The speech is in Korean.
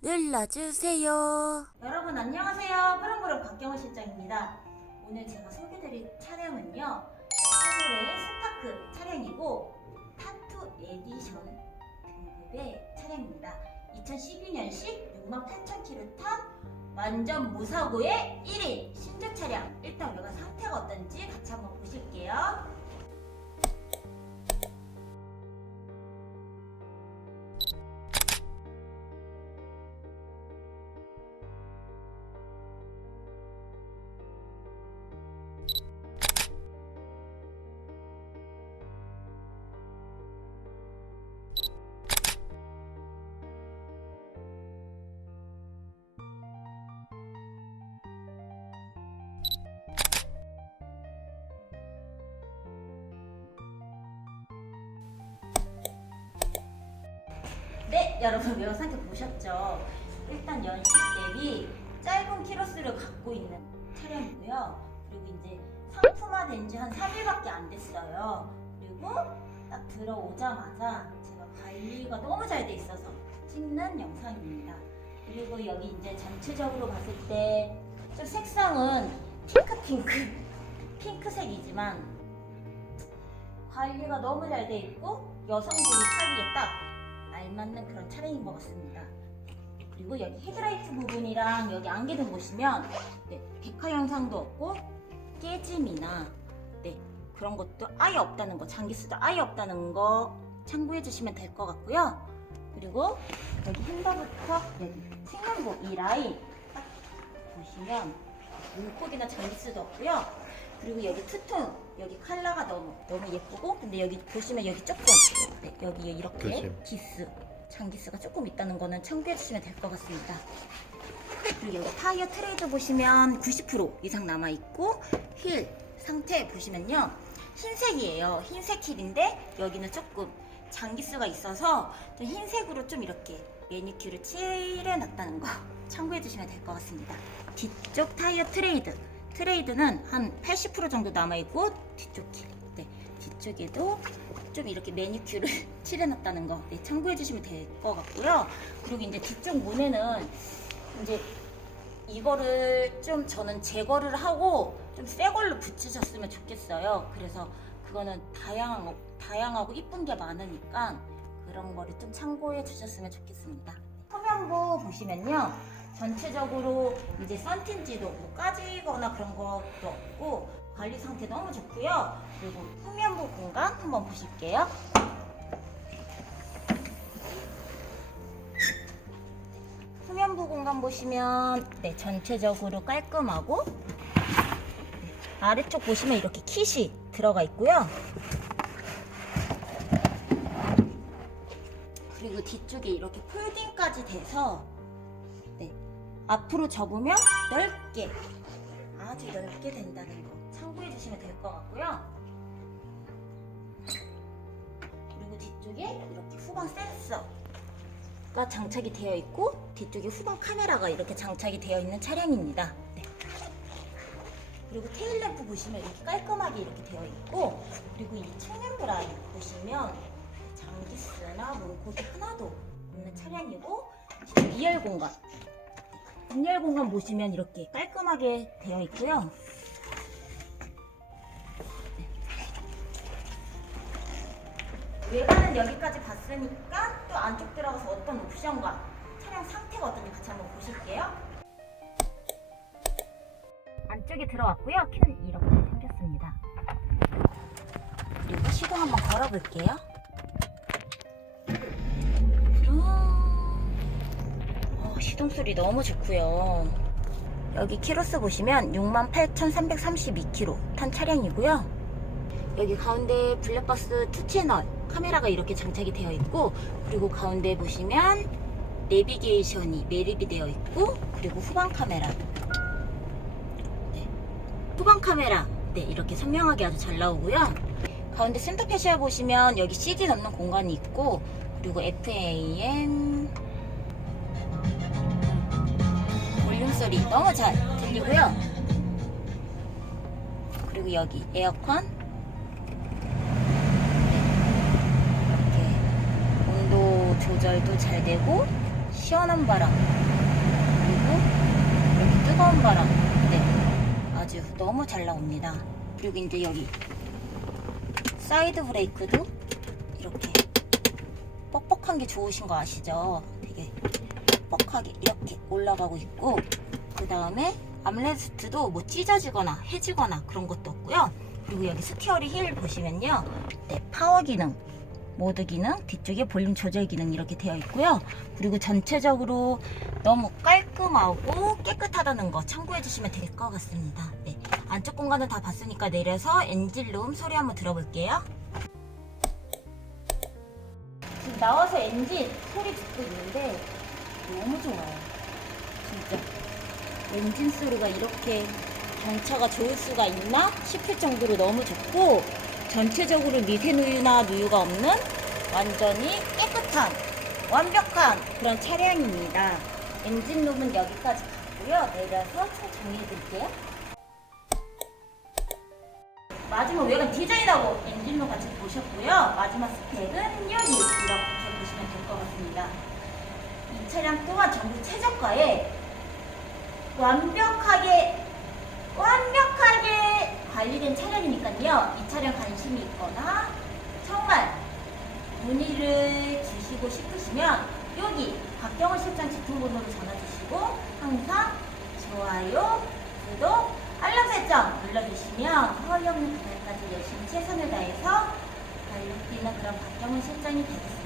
눌러주세요. 여러분 안녕하세요. 푸른푸른 박경호 실장입니다. 오늘 제가 소개드릴 차량은요. 샤보레 스파크 차량이고 타투 에디션 등급의 차량입니다. 2012년식 68,000km 탄 완전 무사고의 1위 신제 차량. 일단 여가 상태가 어떤지 같이 한번 보실게요. 네, 여러분 외화 상태 보셨죠? 일단 연식 대비 짧은 키로수를 갖고 있는 차량이고요. 그리고 이제 상품화된 지 한 3일밖에 안 됐어요. 그리고 딱 들어오자마자 제가 관리가 너무 잘 돼 있어서 찍는 영상입니다. 그리고 여기 이제 전체적으로 봤을 때 좀 색상은 핑크 핑크 핑크색이지만 관리가 너무 잘 돼 있고 여성분이 타기에 딱 알맞는 그런 차량인 것 같습니다. 그리고 여기 헤드라이트 부분이랑 여기 안개등 보시면 네, 백화 현상도 없고 깨짐이나 네, 그런 것도 아예 없다는 거, 장기수도 아예 없다는 거 참고해 주시면 될 것 같고요. 그리고 여기 핸더부터 여기 승용부 이 라인 딱 보시면 물폭이나 장기수도 없고요. 그리고 여기 투톤 여기 컬러가 너무 너무 예쁘고 근데 여기 보시면 여기 조금 네, 여기 이렇게 그치. 기스 장기스가 조금 있다는 거는 참고해 주시면 될 것 같습니다. 그리고 여기 타이어 트레이드 보시면 90% 이상 남아 있고 힐 상태 보시면요 흰색이에요. 흰색 힐인데 여기는 조금 장기스가 있어서 좀 흰색으로 좀 이렇게 매니큐를 칠해놨다는 거 참고해 주시면 될 것 같습니다. 뒤쪽 타이어 트레이드 트레이드는 한 80% 정도 남아있고 뒤쪽 힐 네, 뒤쪽에도 좀 이렇게 매니큐를 칠해놨다는 거 네, 참고해 주시면 될 것 같고요. 그리고 이제 뒤쪽 문에는 이제 이거를 좀 저는 제거를 하고 좀 새 걸로 붙이셨으면 좋겠어요. 그래서 그거는 다양한 거- 다양하고 이쁜 게 많으니까 그런 거를 좀 참고해 주셨으면 좋겠습니다. 소면부 보시면요. 전체적으로 이제 썬틴지도 뭐 까지거나 그런 것도 없고 관리 상태 너무 좋고요. 그리고 후면부 공간 한번 보실게요. 후면부 공간 보시면 네, 전체적으로 깔끔하고 네, 아래쪽 보시면 이렇게 kit이 들어가 있고요. 그리고 뒤쪽에 이렇게 폴딩까지 돼서 네, 앞으로 접으면 넓게 아주 넓게 된다는 거 참고해 주시면 될 것 같고요. 그리고 뒤쪽에 이렇게 후방 센서가 장착이 되어 있고 뒤쪽에 후방 카메라가 이렇게 장착이 되어 있는 차량입니다. 네. 그리고 테일램프 보시면 이렇게 깔끔하게 이렇게 되어 있고 그리고 이 측면 브라인 보시면 장기스나 문콕이 하나도 없는 차량이고 미열 공간 분열 공간 보시면 이렇게 깔끔하게 되어 있고요. 외관은 여기까지 봤으니까 또 안쪽 들어가서 어떤 옵션과 차량 상태가 어떤지 같이 한번 보실게요. 안쪽에 들어왔고요. 키는 이렇게 생겼습니다. 그리고 시동 한번 걸어볼게요. 시동 소리 너무 좋고요. 여기 키로수 보시면 68,332km 탄 차량이고요. 여기 가운데 블랙박스 2채널 카메라가 이렇게 장착이 되어 있고 그리고 가운데 보시면 내비게이션이 매립이 되어 있고 그리고 후방 카메라 네. 후방 카메라 네 이렇게 선명하게 아주 잘 나오고요 가운데 센터 패시아 보시면 여기 CD 넣는 공간이 있고 그리고 FAM 볼륨 소리 너무 잘 들리고요. 그리고 여기 에어컨. 이렇게 온도 조절도 잘 되고 시원한 바람. 그리고 여기 뜨거운 바람. 네. 아주 너무 잘 나옵니다. 그리고 이제 여기 사이드 브레이크도 이렇게 뻑뻑한 게 좋으신 거 아시죠? 되게 뻑뻑하게 이렇게 올라가고 있고 그 다음에 암레스트도 뭐 찢어지거나 해지거나 그런 것도 없고요. 그리고 여기 스티어링 힐 보시면요. 네, 파워 기능, 모드 기능, 뒤쪽에 볼륨 조절 기능 이렇게 되어 있고요. 그리고 전체적으로 너무 깔끔하고 깨끗하다는 거 참고해 주시면 될 것 같습니다. 네, 안쪽 공간은 다 봤으니까 내려서 엔진룸 소리 한번 들어볼게요. 지금 나와서 엔진 소리 듣고 있는데 너무 좋아요. 진짜. 엔진 소리가 이렇게 경차가 좋을 수가 있나 싶을 정도로 너무 좋고 전체적으로 미세 누유나 누유가 없는 완전히 깨끗한 완벽한 그런 차량입니다. 엔진룸은 여기까지 갔고요. 내려서 총 정리해 드릴게요. 마지막 외관 디자인하고 엔진룸 같이 보셨고요. 마지막 스펙은 여기 이렇게 보시면 될 것 같습니다. 이 차량 또한 전부 최저가에 완벽하게 완벽하게 관리된 차량이니까요. 이 차량 관심이 있거나 정말 문의를 주시고 싶으시면 여기 박경원 실장 직통번호로 전화 주시고 항상 좋아요, 구독, 알람 설정 눌러주시면 없는 그날까지 열심히 최선을 다해서 관리되는 그런 박경원 실장이 되겠습니다.